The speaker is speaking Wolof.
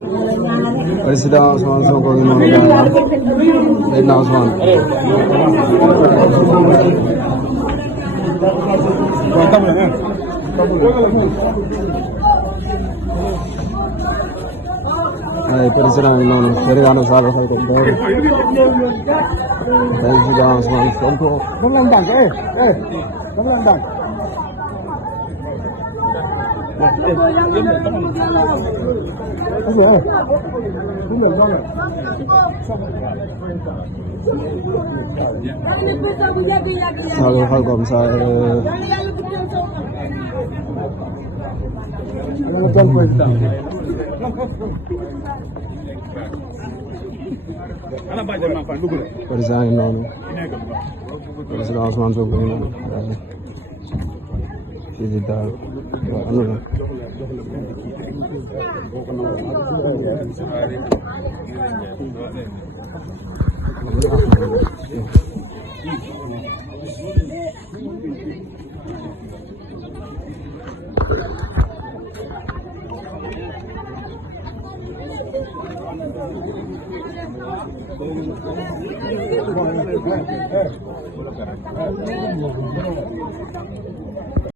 President Ousmane Sonko ngi noonu gars yi Seydina Ousmane. ay président ngi noonu Serigne Sall xay ko doon Président Ousmane Sonko. Sall xay comme ça. Président ngi noonu Président Ousmane Sonko ngi noonu fii di daal waaw